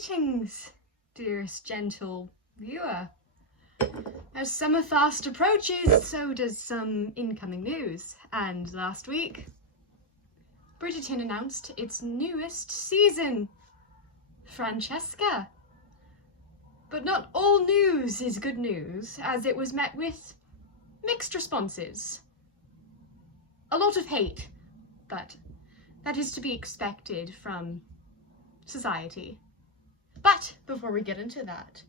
Greetings, dearest gentle viewer. As summer fast approaches, so does some incoming news, and last week, Bridgerton announced its newest season, Francesca. But not all news is good news, as it was met with mixed responses. A lot of hate, but that is to be expected from society. But before we get into that,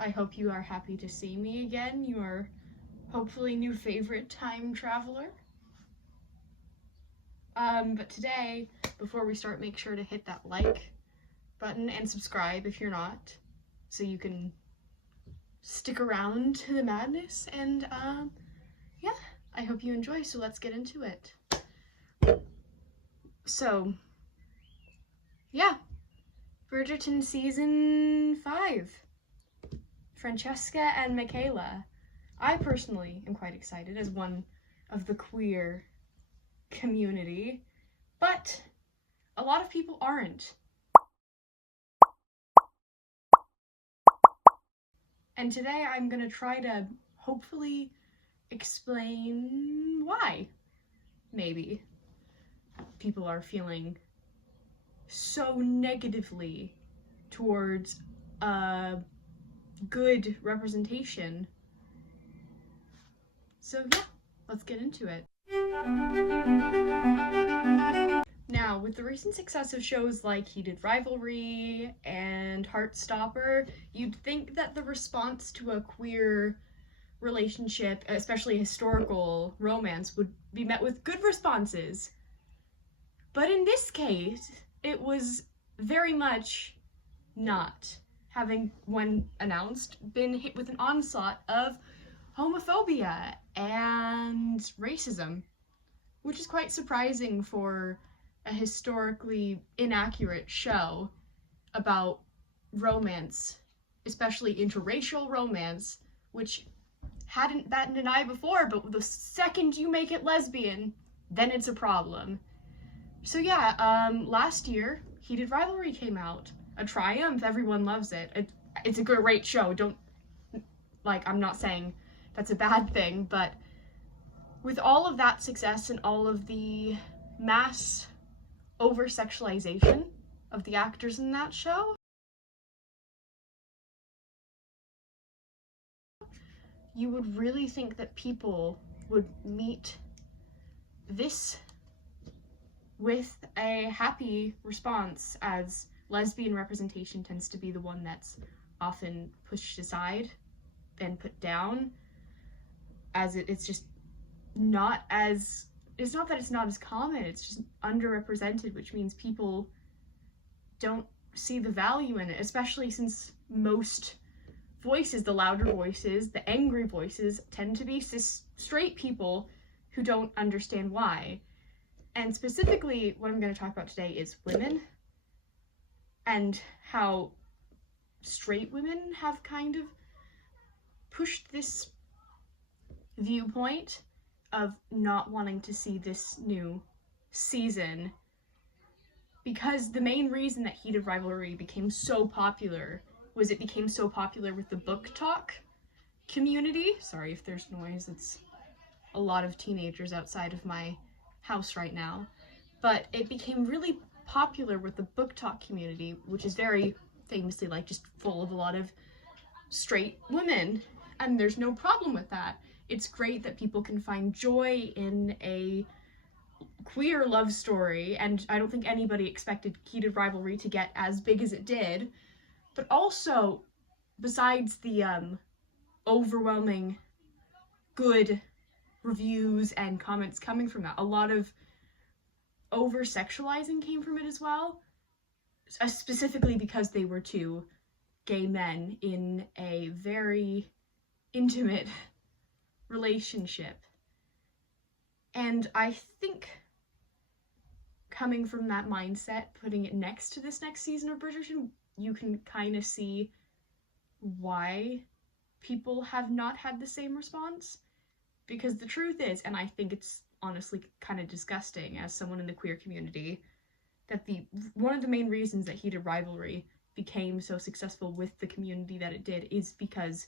I hope you are happy to see me again, your hopefully new favorite time traveler. But today, before we start, make sure to hit that like button and subscribe if you're not, so you can stick around to the madness, and yeah, I hope you enjoy, so let's get into it. So, yeah, Bridgerton Season 5, Francesca and Michaela. I personally am quite excited as one of the queer community, but a lot of people aren't. And today I'm gonna try to hopefully explain why, maybe, people are feeling so negatively towards a good representation. So yeah, let's get into it. Now, with the recent success of shows like Heated Rivalry and Heartstopper, you'd think that the response to a queer relationship, especially historical romance, would be met with good responses. But in this case, it was very much not, having, when announced, been hit with an onslaught of homophobia and racism, which is quite surprising for a historically inaccurate show about romance, especially interracial romance, which hadn't batted an eye before, but the second you make it lesbian, then it's a problem. So yeah, last year, Heated Rivalry came out. A triumph, everyone loves it. It's a great show, I'm not saying that's a bad thing, but with all of that success and all of the mass over-sexualization of the actors in that show, you would really think that people would meet this with a happy response, as lesbian representation tends to be the one that's often pushed aside and put down, as it's just not as, it's not that it's not as common, it's just underrepresented, which means people don't see the value in it, especially since most voices, the louder voices, the angry voices, tend to be cis straight people who don't understand why. And specifically, what I'm going to talk about today is women, and how straight women have kind of pushed this viewpoint of not wanting to see this new season, because the main reason that Heated Rivalry became so popular was it became so popular with the book talk community. Sorry if there's noise, it's a lot of teenagers outside of my house right now. But it became really popular with the book talk community, which is very famously just full of a lot of straight women, and there's no problem with that. It's great that people can find joy in a queer love story, and I don't think anybody expected Heated Rivalry to get as big as it did. But also, besides the overwhelming good reviews and comments coming from that, a lot of over-sexualizing came from it as well, specifically because they were two gay men in a very intimate relationship. And I think, coming from that mindset, putting it next to this next season of Bridgerton, you can kind of see why people have not had the same response. Because the truth is, and I think it's honestly kind of disgusting as someone in the queer community, that one of the main reasons that Heated Rivalry became so successful with the community that it did is because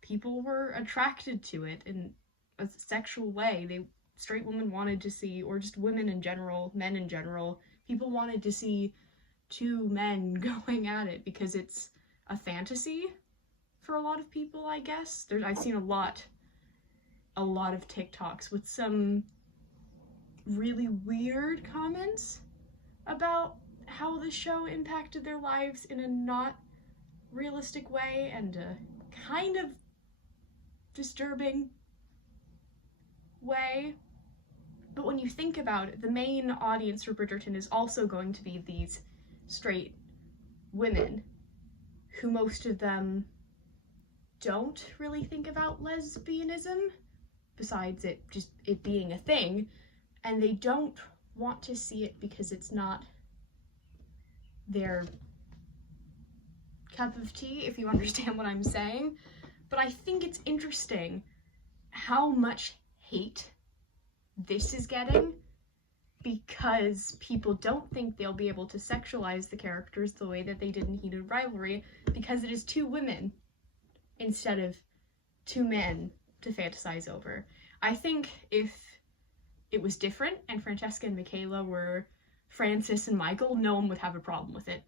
people were attracted to it in a sexual way. Straight women wanted to see, or just women in general, men in general, people wanted to see two men going at it because it's a fantasy for a lot of people, I guess. I've seen a lot of TikToks with some really weird comments about how the show impacted their lives in a not realistic way and a kind of disturbing way. But when you think about it, the main audience for Bridgerton is also going to be these straight women who most of them don't really think about lesbianism, besides it being a thing, and they don't want to see it because it's not their cup of tea, if you understand what I'm saying. But I think it's interesting how much hate this is getting because people don't think they'll be able to sexualize the characters the way that they did in Heated Rivalry, because it is two women instead of two men to fantasize over. I think if it was different and Francesca and Michaela were Francis and Michael, no one would have a problem with it.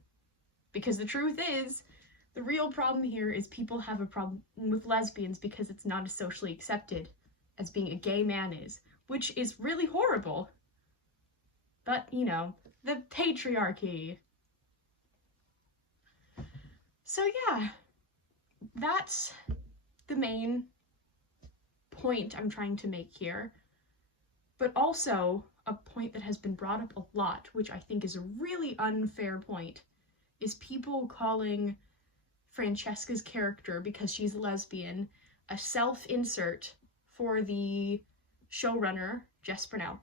Because the truth is, the real problem here is people have a problem with lesbians because it's not as socially accepted as being a gay man is, which is really horrible. But, you know, the patriarchy. So yeah, that's the main point I'm trying to make here. But also, a point that has been brought up a lot, which I think is a really unfair point, is people calling Francesca's character, because she's a lesbian, a self-insert for the showrunner, Jess Brunel.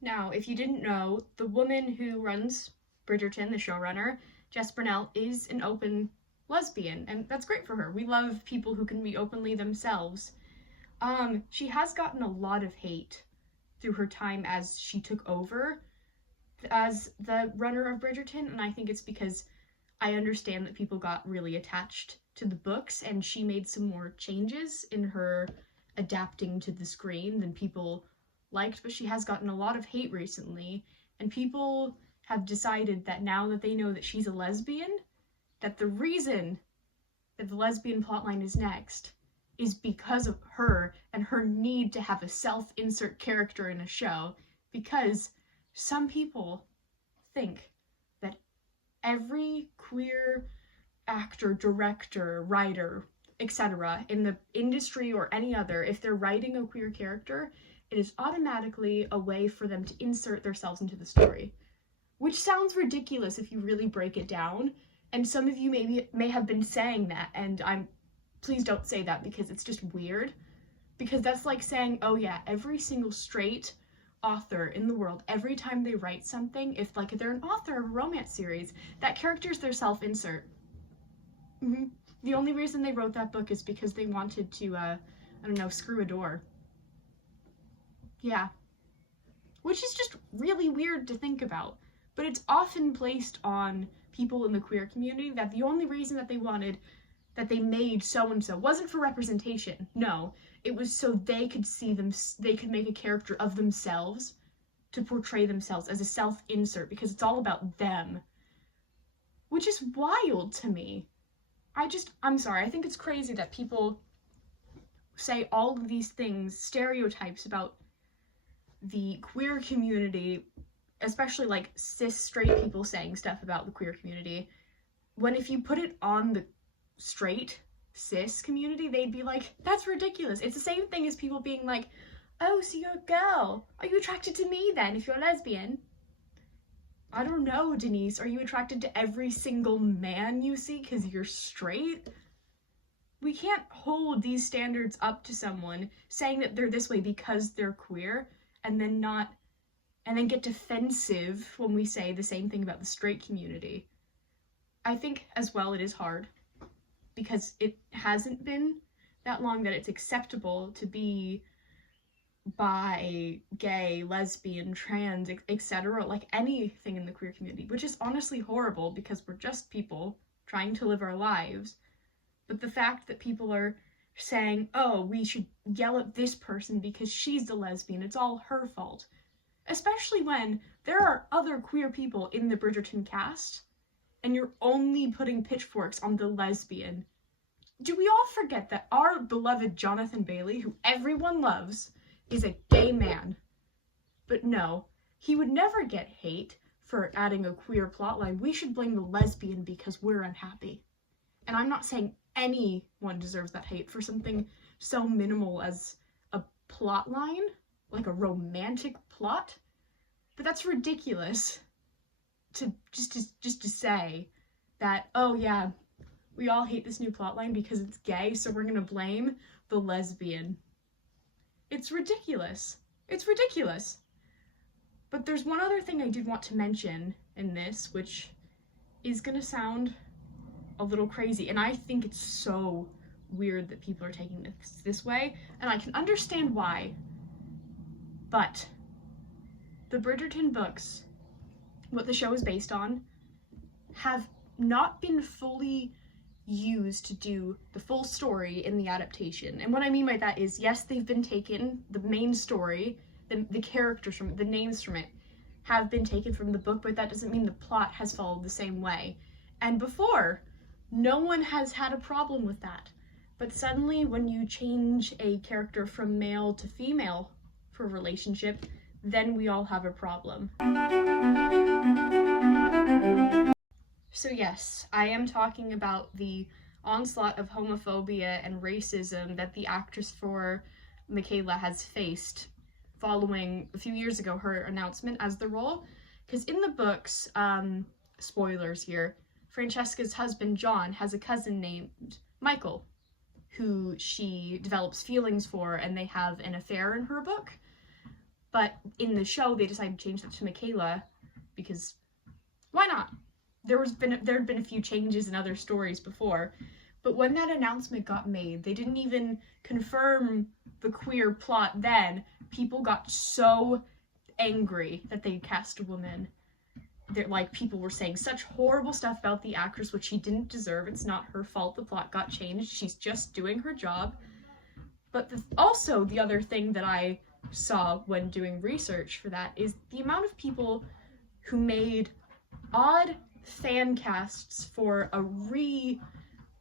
Now, if you didn't know, the woman who runs Bridgerton, the showrunner, Jess Brunel, is an open lesbian, and that's great for her. We love people who can be openly themselves. She has gotten a lot of hate through her time as she took over as the runner of Bridgerton, and I think it's because I understand that people got really attached to the books, and she made some more changes in her adapting to the screen than people liked, but she has gotten a lot of hate recently, and people have decided that now that they know that she's a lesbian, that the reason that the lesbian plotline is next is because of her and her need to have a self-insert character in a show, because some people think that every queer actor, director, writer, etc. in the industry or any other, if they're writing a queer character, it is automatically a way for them to insert themselves into the story. Which sounds ridiculous if you really break it down, and some of you may have been saying that, and please don't say that because it's just weird. Because that's like saying, oh yeah, every single straight author in the world, every time they write something, if like they're an author of a romance series, that character's their self-insert. The only reason they wrote that book is because they wanted to, I don't know, screw a door. Yeah. Which is just really weird to think about. But it's often placed on people in the queer community that the only reason that they made so-and-so wasn't for representation. No, it was so they could see them, they could make a character of themselves to portray themselves as a self-insert, because it's all about them. Which is wild to me. I'm sorry, I think it's crazy that people say all of these things, stereotypes about the queer community, especially like cis straight people saying stuff about the queer community, when if you put it on the straight cis community, they'd be like, that's ridiculous. It's the same thing as people being like, oh, so you're a girl. Are you attracted to me then if you're a lesbian? I don't know, Denise. Are you attracted to every single man you see because you're straight? We can't hold these standards up to someone saying that they're this way because they're queer and then get defensive when we say the same thing about the straight community. I think as well it is hard because it hasn't been that long that it's acceptable to be bi, gay, lesbian, trans, etc., like anything in the queer community, which is honestly horrible because we're just people trying to live our lives. But the fact that people are saying, oh, we should yell at this person because she's a lesbian, it's all her fault. Especially when there are other queer people in the Bridgerton cast, and you're only putting pitchforks on the lesbian. Do we all forget that our beloved Jonathan Bailey, who everyone loves, is a gay man? But no, he would never get hate for adding a queer plotline. We should blame the lesbian because we're unhappy. And I'm not saying anyone deserves that hate for something so minimal as a plotline, like a romantic plot, but that's ridiculous to just to say that, oh yeah, we all hate this new plotline because it's gay, so we're gonna blame the lesbian. It's ridiculous. It's ridiculous. But there's one other thing I did want to mention in this, which is gonna sound a little crazy, and I think it's so weird that people are taking this way, and I can understand why. But the Bridgerton books, what the show is based on, have not been fully used to do the full story in the adaptation. And what I mean by that is, yes, they've been taken, the main story, the characters from it, the names from it, have been taken from the book, but that doesn't mean the plot has followed the same way. And before, no one has had a problem with that. But suddenly, when you change a character from male to female for a relationship, then we all have a problem. So yes, I am talking about the onslaught of homophobia and racism that the actress for Michaela has faced following a few years ago her announcement as the role. Because in the books, spoilers here, Francesca's husband John has a cousin named Michael, who she develops feelings for, and they have an affair in her book. But in the show, they decided to change that to Michaela because why not? There had been a few changes in other stories before, but when that announcement got made, they didn't even confirm the queer plot then. People got so angry that they cast a woman. Like, people were saying such horrible stuff about the actress, which she didn't deserve. It's not her fault the plot got changed. She's just doing her job. But also, the other thing that I saw when doing research for that is the amount of people who made odd fan casts for a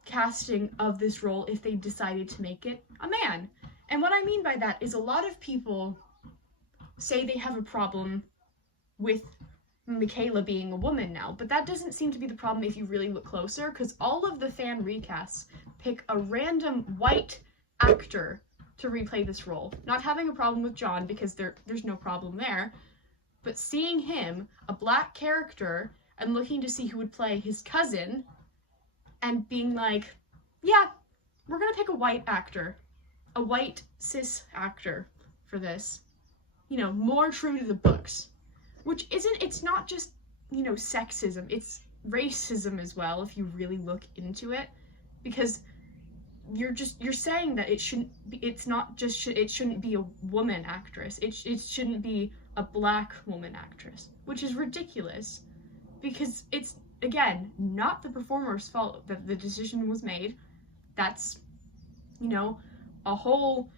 recasting of this role if they decided to make it a man. And what I mean by that is a lot of people say they have a problem with Michaela being a woman now, but that doesn't seem to be the problem if you really look closer, because all of the fan recasts pick a random white actor to replay this role. Not having a problem with John, because there's no problem there, but seeing him, a black character, and looking to see who would play his cousin, and being like, yeah, we're gonna pick a white actor, a white cis actor for this. You know, more true to the books. Which it's not just, you know, sexism, it's racism as well, if you really look into it, because you're saying that it shouldn't be a woman actress, it shouldn't be a black woman actress, which is ridiculous, because it's, again, not the performer's fault that the decision was made. That's, you know, a whole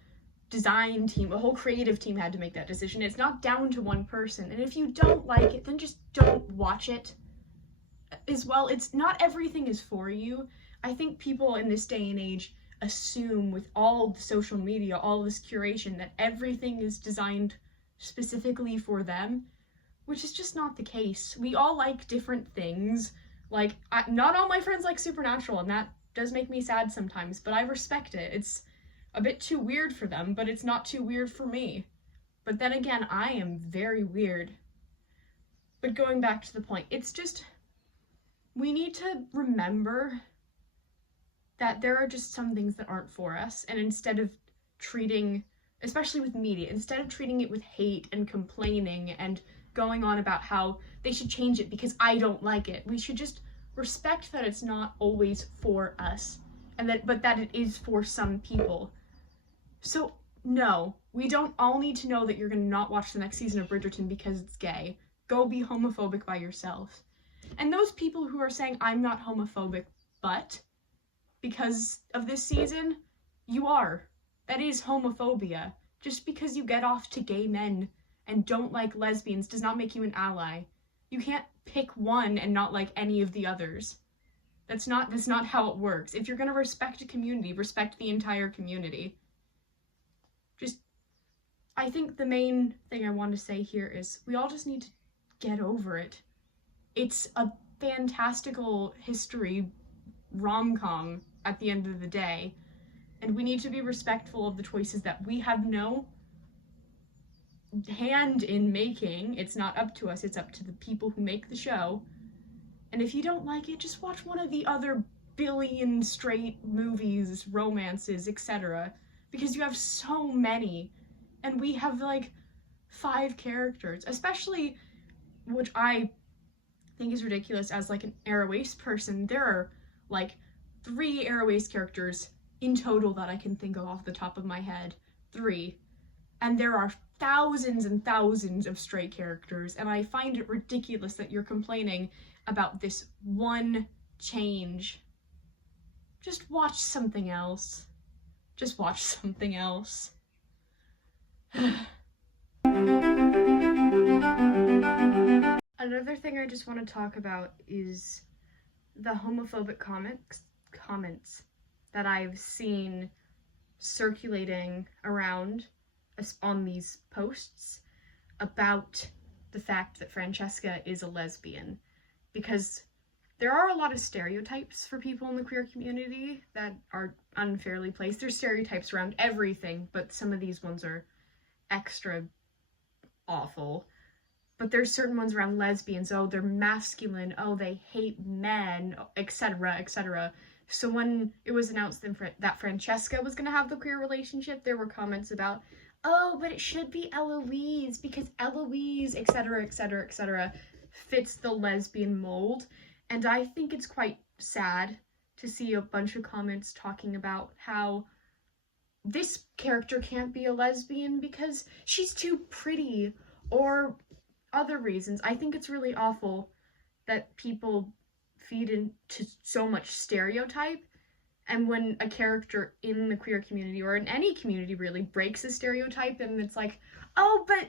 design team, a whole creative team had to make that decision. It's not down to one person, and if you don't like it, then just don't watch it. As well, it's not everything is for you. I think people in this day and age assume, with all the social media, all this curation, that everything is designed specifically for them, which is just not the case. We all like different things. Like, not all my friends like Supernatural, and that does make me sad sometimes, but I respect it. It's a bit too weird for them, but it's not too weird for me. But then again, I am very weird. But going back to the point, it's just, we need to remember that there are just some things that aren't for us, and instead of treating, especially with media, instead of treating it with hate and complaining and going on about how they should change it because I don't like it, we should just respect that it's not always for us, but that it is for some people. So no, We don't all need to know that you're going to not watch the next season of Bridgerton because it's gay. Go be homophobic by yourself. And those people who are saying, I'm not homophobic, but because of this season, you are. That is homophobia. Just because you get off to gay men and don't like lesbians does not make you an ally. You can't pick one and not like any of the others. That's not how it works. If you're gonna respect a community, respect the entire community. I think the main thing I want to say here is we all just need to get over it. It's a fantastical history rom-com at the end of the day, and we need to be respectful of the choices that we have no hand in making. It's not up to us, it's up to the people who make the show. And if you don't like it, just watch one of the other billion straight movies, romances, etc. Because you have so many, and we have like 5 characters, especially, which I think is ridiculous as like an Arrow-Ace person. There are like 3 Arrow-Ace characters in total that I can think of off the top of my head. 3. And there are thousands and thousands of straight characters, and I find it ridiculous that you're complaining about this one change. Just watch something else. Just watch something else. Another thing I just want to talk about is the homophobic comments that I've seen circulating around on these posts about the fact that Francesca is a lesbian, because there are a lot of stereotypes for people in the queer community that are unfairly placed. There's stereotypes around everything, but some of these ones are extra awful. But there's certain ones around lesbians. Oh, they're masculine. Oh, they hate men, etc., etc. So when it was announced that Francesca was going to have the queer relationship, there were comments about, oh, but it should be Eloise because Eloise, etc., etc., etc., fits the lesbian mold. And I think it's quite sad to see a bunch of comments talking about how this character can't be a lesbian because she's too pretty, or other reasons. I think it's really awful that people feed into so much stereotype, and when a character in the queer community, or in any community really, breaks a stereotype, and it's like, oh, but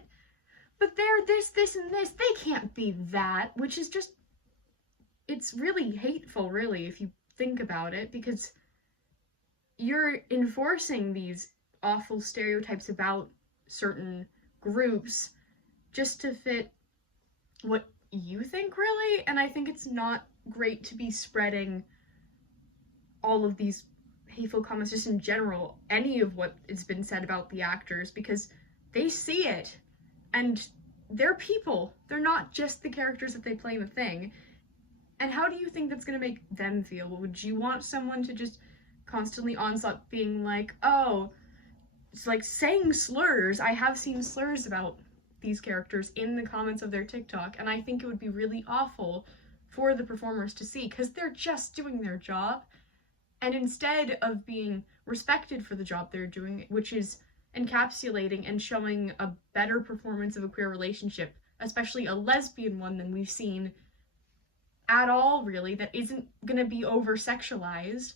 they're this, and this, they can't be that, which is just, it's really hateful, really, if you think about it, because you're enforcing these awful stereotypes about certain groups just to fit what you think, really. And I think it's not great to be spreading all of these hateful comments just in general, any of what has been said about the actors, because they see it, and they're people. They're not just the characters that they play in the thing. And how do you think that's going to make them feel? Would you want someone to just constantly onslaught being like, oh, it's like saying slurs? I have seen slurs about these characters in the comments of their TikTok, and I think it would be really awful for the performers to see, because they're just doing their job, and instead of being respected for the job they're doing, which is encapsulating and showing a better performance of a queer relationship, especially a lesbian one, than we've seen at all, really, that isn't gonna be over-sexualized.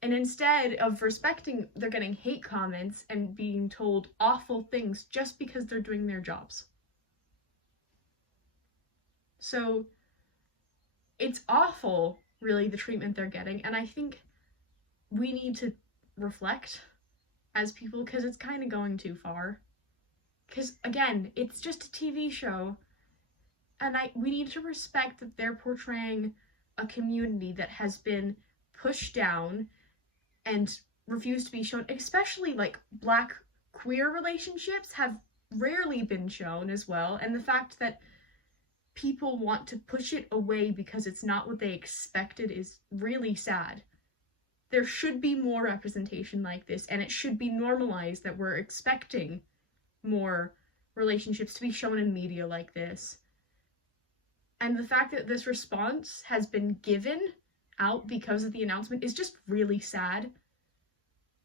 And instead of respecting, they're getting hate comments and being told awful things just because they're doing their jobs. So it's awful, really, the treatment they're getting, and I think we need to reflect as people, because it's kind of going too far. Because, again, it's just a TV show, and we need to respect that they're portraying a community that has been pushed down and refused to be shown, especially like Black queer relationships have rarely been shown as well, and the fact that people want to push it away because it's not what they expected is really sad. There should be more representation like this, and it should be normalized that we're expecting more relationships to be shown in media like this. And the fact that this response has been given out because of the announcement is just really sad.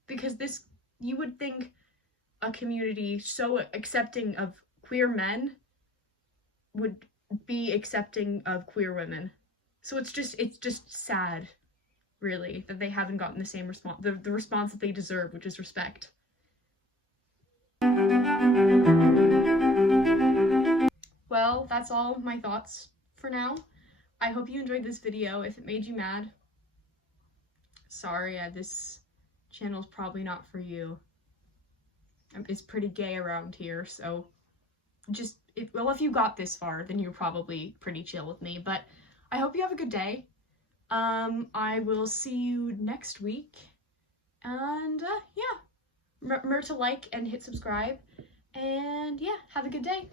Because this, you would think, a community so accepting of queer men would be accepting of queer women. So it's just sad, really, that they haven't gotten the same response, the response that they deserve, which is respect. Well, that's all my thoughts for now. I hope you enjoyed this video. If it made you mad, sorry, this channel's probably not for you. It's pretty gay around here, so just, well, if you got this far, then you're probably pretty chill with me, but I hope you have a good day. I will see you next week, and yeah, remember to like and hit subscribe, and yeah, have a good day.